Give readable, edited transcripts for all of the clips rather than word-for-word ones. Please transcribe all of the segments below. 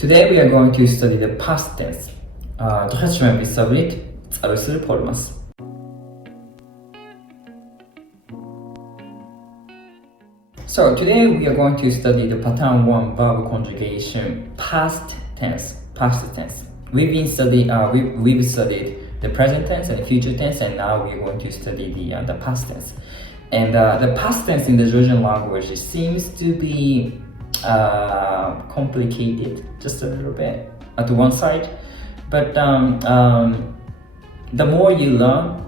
Today we are going to study the past tense. დღეს ვისწავლით წარსული ფორმას. So today we are going to study the pattern 1 verb conjugation past tense. We've studied the present tense and the future tense, and now we are going to study the past tense. And the past tense in the Georgian language seems to be complicated just a little bit at one side, but the more you learn,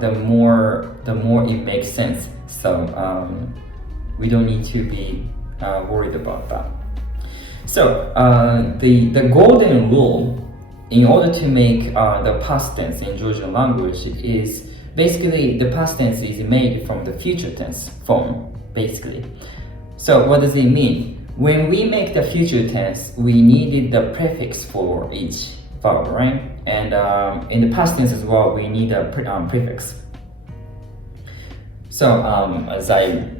the more it makes sense. So we don't need to be worried about that. So the golden rule in order to make the past tense in Georgian language is basically the past tense is made from the future tense form, basically. So what does it mean? When we make the future tense, we needed the prefix for each verb, right? And in the past tense as well, we need a prefix. So as I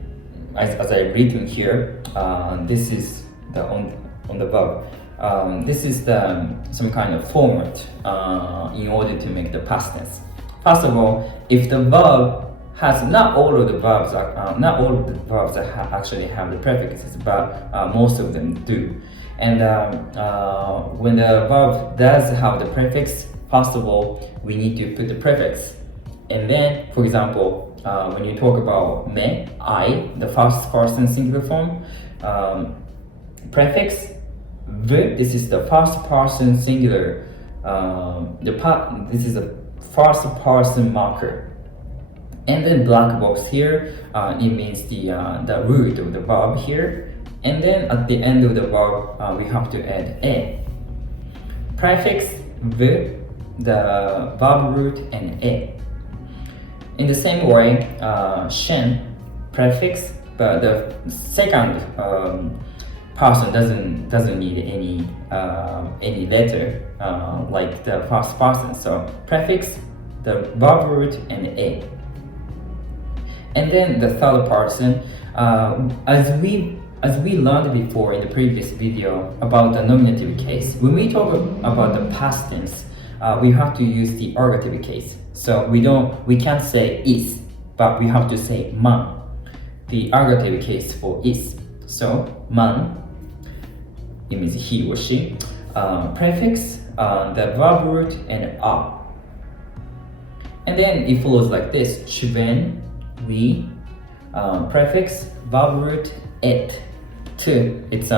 read in here, this is the on the verb. This is some kind of format in order to make the past tense. First of all, if the verb has not all of the verbs that actually have the prefixes, but most of them do. And when the verb does have the prefix, first of all, we need to put the prefix. And then, for example, when you talk about me, I, the first person singular form, prefix v, this is the first person singular. This is a first person marker. And then black box here, it means the root of the verb here. And then at the end of the verb, we have to add e. Prefix v, the verb root, and e. In the same way, shen, prefix, but the second person doesn't need any letter like the first person. So prefix, the verb root, and e. And then the third person, as we learned before in the previous video about the nominative case, when we talk about the past tense, we have to use the ergative case. So we can't say is, but we have to say man, the ergative case for is. So man, it means he or she. Prefix, the verb root, and a. And then it follows like this: chven, we, prefix, verb root, it, to. It's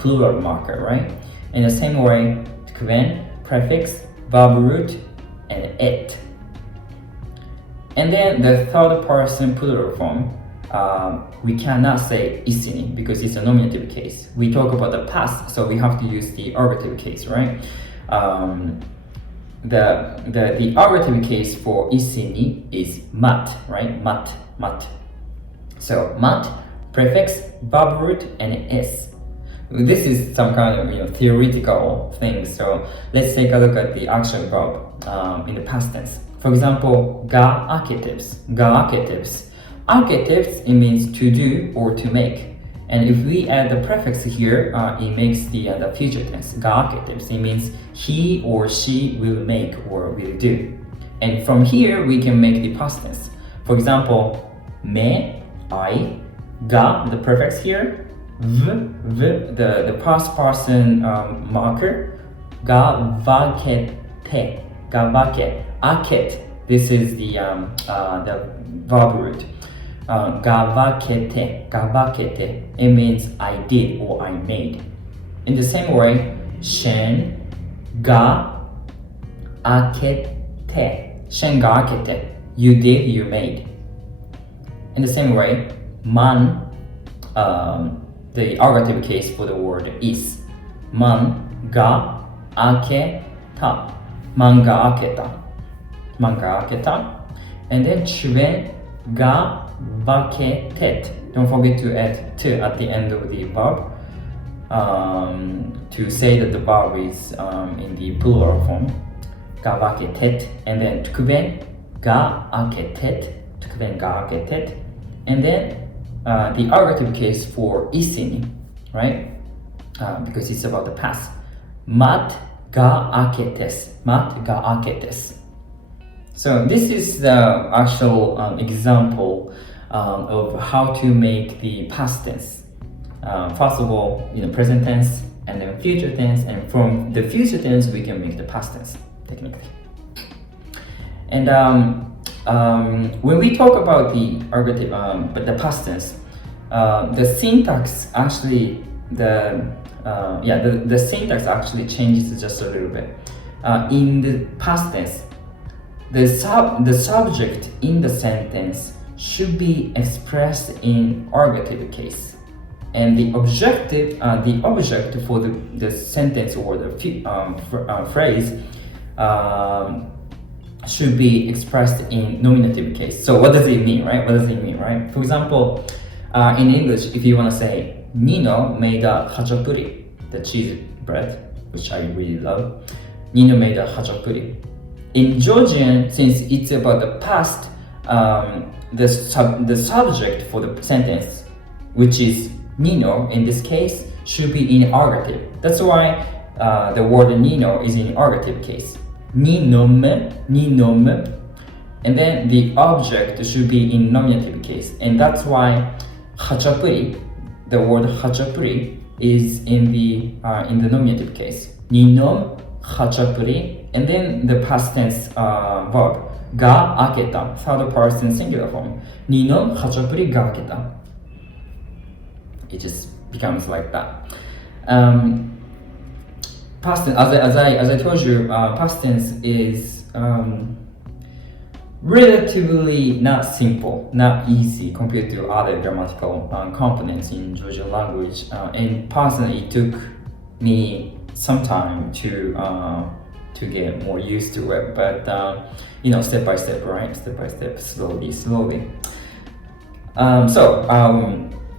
plural marker, right? In the same way, kven, prefix, verb root, and it. And then the third person plural form, we cannot say isini because it's a nominative case. We talk about the past, so we have to use the ergative case, right? The ergative case for isini is mat, right? Mat. So mat, prefix, verb root, and s. This is some kind of theoretical thing. So let's take a look at the actual verb in the past tense. For example, ga archetypes. Archetypes, it means to do or to make. And if we add the prefix here, it makes the future tense. Ga archetypes, it means he or she will make or will do. And from here, we can make the past tense. For example, me, I, ga, the prefix here, the past person marker, ga vakete, aket, this is the verb root. Gavakete, it means I did or I made. In the same way, shen ga akete, you did, you made. In the same way, man, the ergative case for the word is. Man ga aketa, man ga aketa. And then chven ga vaketet. Don't forget to add to at the end of the verb to say that the verb is in the plural form. Ga vaketet. And then tukven ga aketet. And then the ergative case for isini, right? Because it's about the past. mat ga aketes. Mat ga aketes. So this is the actual example of how to make the past tense. First of all, present tense, and then future tense, and from the future tense we can make the past tense technically. And when we talk about the ergative, but the past tense, the syntax actually the syntax actually changes just a little bit. In the past tense, the subject in the sentence should be expressed in ergative case, and the object for the sentence or the phrase should be expressed in nominative case. So what does it mean, right? For example, in English, if you want to say Nino made a hachapuri, the cheese bread, which I really love. Nino made a hachapuri. In Georgian, since it's about the past, the subject for the sentence, which is Nino in this case, should be in ergative. That's why the word Nino is in ergative case. Ninom, and then the object should be in nominative case, and that's why hachapuri, the word hachapuri, is in the nominative case. Ninom hachapuri, and then the past tense verb ga aketa, third person singular form. Ninom hachapuri ga aketa. It just becomes like that. Past tense, as I told you, past tense is relatively not simple, not easy compared to other grammatical components in Georgian language. And personally, it took me some time to get more used to it. But step by step, right? Step by step, slowly.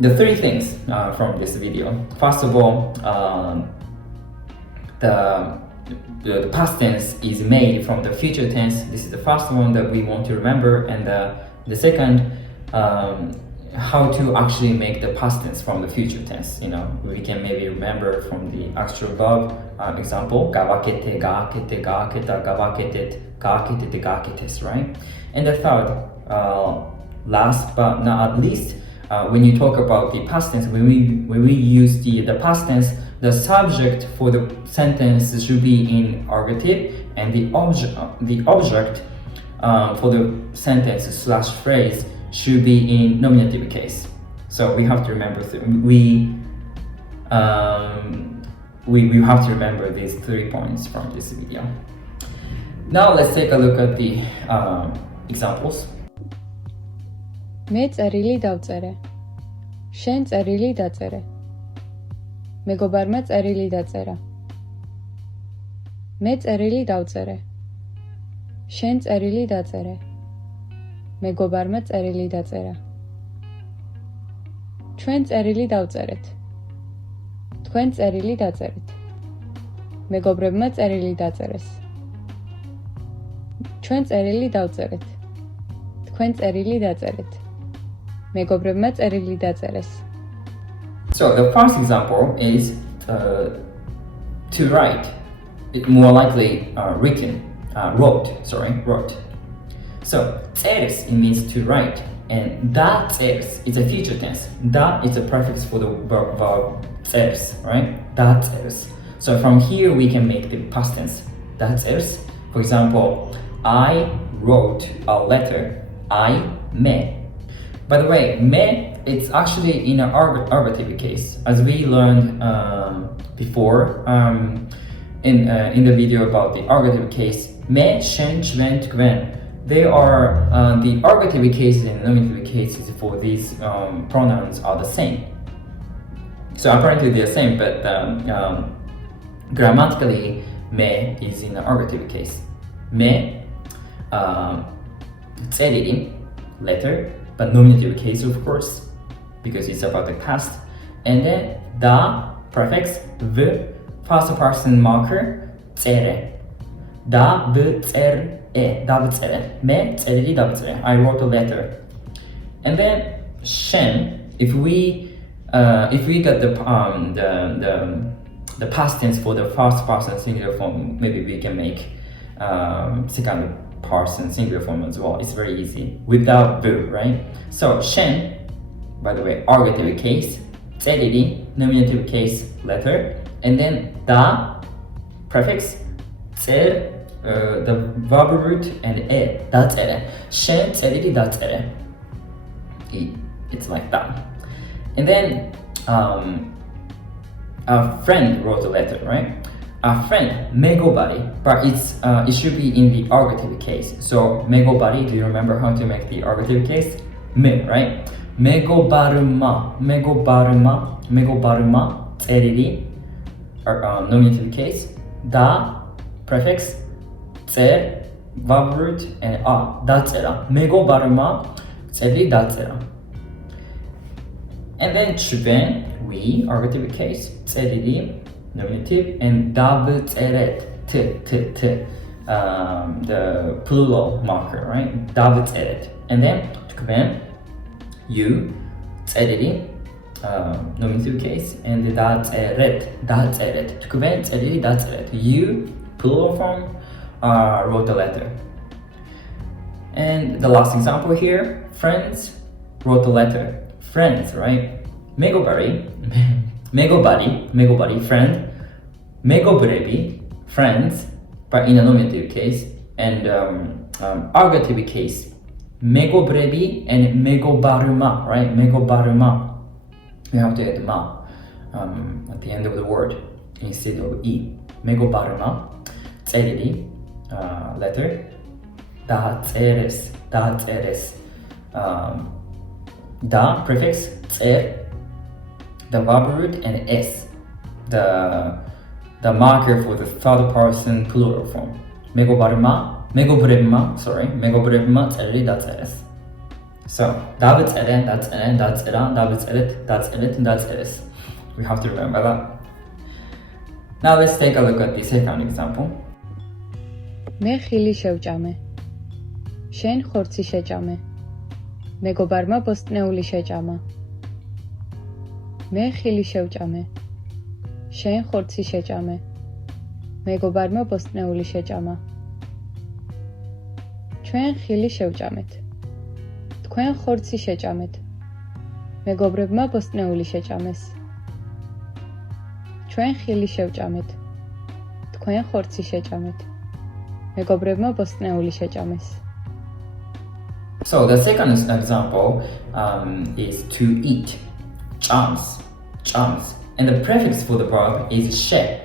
The three things from this video. First of all, the past tense is made from the future tense. This is the first one that we want to remember, and the second, how to actually make the past tense from the future tense. We can maybe remember from the actual verb example, gavakete, gaakete, gaaketa, gavaketet, gaaketete, gaaketes, right? And the third, last but not least, when you talk about the past tense, when we use the past tense, the subject for the sentence should be in ergative, and the object for the sentence / phrase should be in nominative case. So we have to remember we have to remember these 3 points from this video. Now let's take a look at the examples. მე წერილი დავწერე. შენ წერილი დაწერე. მეგობარმა წერილი დაწერა. მე წერილი დავწერე. შენ წერილი დაწერე. მეგობარმა წერილი დაწერა. ჩვენ წერილი დავწერეთ. თქვენ წერილი დაწერეთ. მეგობრებმა წერილი დაწერეს. ჩვენ წერილი დავწერეთ. თქვენ წერილი დაწერეთ. მეგობრებმა წერილი დაწერეს. So the first example is to write. It more likely written, wrote. So წერს, it means to write, and da წერს is a future tense. Da is a prefix for the verb წერს, right? Da წერს. So from here we can make the past tense. Da წერს. For example, I wrote a letter. I me. By the way, me, it's actually in an ergative case, as we learned before in the video about the ergative case. Me, shen, chven, tkven. They are the ergative cases and nominative cases for these pronouns are the same. So apparently they're the same, but grammatically, me is in an ergative case. Me, წერილი, letter, but nominative case of course, because it's about the past. And then da prefix, v, first person marker, წერე. Da vწერე, da vწერე. Me წერილი დავწერე. I wrote a letter. And then shen, if we got the the past tense for the first person singular form, maybe we can make second person singular form as well. It's very easy without vu, right? So shen, by the way, argative case, tseriri, nominative case letter, and then da prefix, tser, the verb root, and e, da tsere. Shen, tseriri, da tsere. It's like that. And then a friend wrote a letter, right? A friend, megobari, but it should be in the argative case. So megobari, do you remember how to make the argative case? Me, right? Megobaruma, tseriri, nominative case. Da, prefix, tser, verb root, and a, da tsera. Megobaruma, tseriri, da tsera. And then 주변, we, argative case, tseriri, nominative, and dav tseret, the plural marker, right? Dav tseret. And then 주변, you, tseriri, nominative case, and da tseret. 주변, tseriri, da tseret. You, plural form, wrote the letter. And the last example here, friends wrote the letter. Friends, right? Megobari, friend. Megobrebi, friends, but in a nominative case. And argative case, megobrebi and megobaruma, right? Megobaruma. You have to add ma at the end of the word instead of e. Megobaruma, tseriri, letter. Da tseres. Da prefix, tser, the verb root, and s, the marker for the third person plural form. Megobrevma, tseriri, da tseres. So, da tsere, da tsere, da tsera, da tseret, da tseret, da tseres. We have to remember that. Now let's take a look at the second example. მე ხილი შევჭამე. შენ ხორცი შეჭამე. მეგობარმა ბოსტნეული შეჭამა. მე ხილი შევჭამე. შენ ხორცი შეჭამე. მეგობარმა ბოსტნეული შეჭამა. ჩვენ ხილი შევჭამეთ. თქვენ ხორცი შეჭამეთ. მეგობრებმა ბოსტნეული შეჭამეს. ჩვენ ხილი შევჭამეთ. თქვენ ხორცი შეჭამეთ. მეგობრებმა ბოსტნეული შეჭამეს. So the second example is to eat. Chams. And the prefix for the verb is she.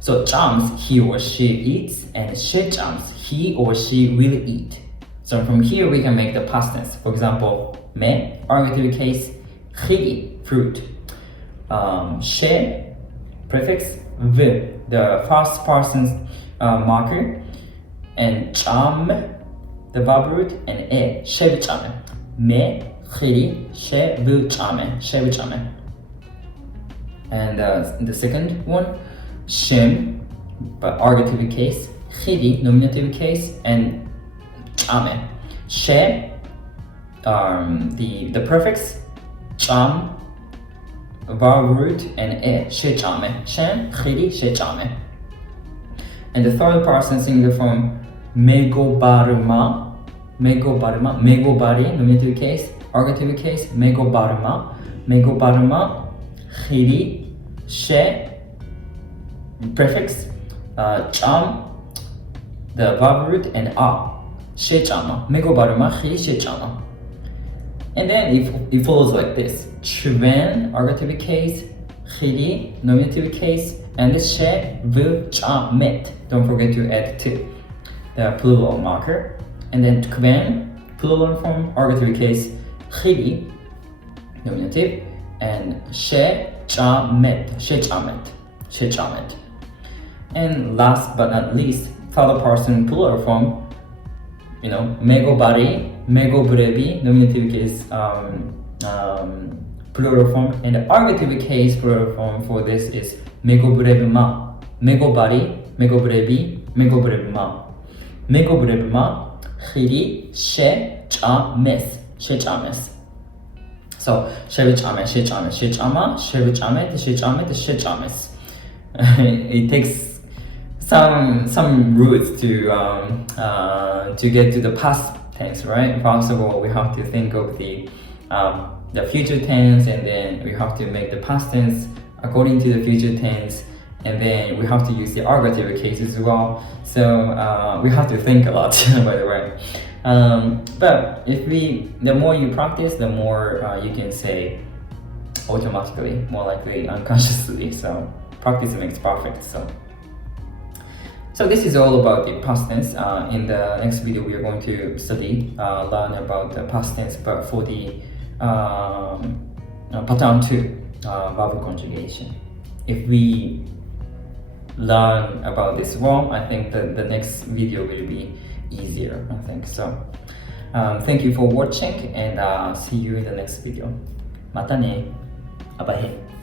So chams, he or she eats, and she chams, he or she will eat. So from here we can make the past tense. For example, me, argative case, khili, fruit. She, prefix, v, the first person marker, and cham, the verb root, and e, shevichame. Me, khili, shevichame. And the second one, shem, but argative case, khili, nominative case, and chame. She, the prefix, cham, verb root, and e, shechame. Shem, khili, shechame. And the third person singular form, megobaruma, nominative case, argative case, megobaruma, khili, she, prefix, cham, the verb root, and a, shechama, megobaruma, khili, shechama. And then it follows like this: chven, argative case, khili, nominative case, and she, vu, chamet. Don't forget to add to the plural marker. And then kven, plural form, argative case, khili, nominative, and she, chamet. And last but not least, third person plural form, megobari, megobrebi, nominative case, plural form, and the argative case plural form for this is megobrebma, megobari, megobrebi, megobrebma. Megobrebma, khili, shechames. So shevichame, shechames. it takes some roots to get to the past tense, right? First of all, we have to think of the future tense, and then we have to make the past tense according to the future tense, and then we have to use the argative case as well. So we have to think a lot, by the way. But the more you practice, the more you can say automatically, more likely unconsciously. So practice makes perfect. So this is all about the past tense. In the next video, we are going to learn about the past tense, but for the pattern 2, verb conjugation. If we learn about this well, I think that the next video will be easier, I think. So thank you for watching, and see you in the next video. またね。バイバイ。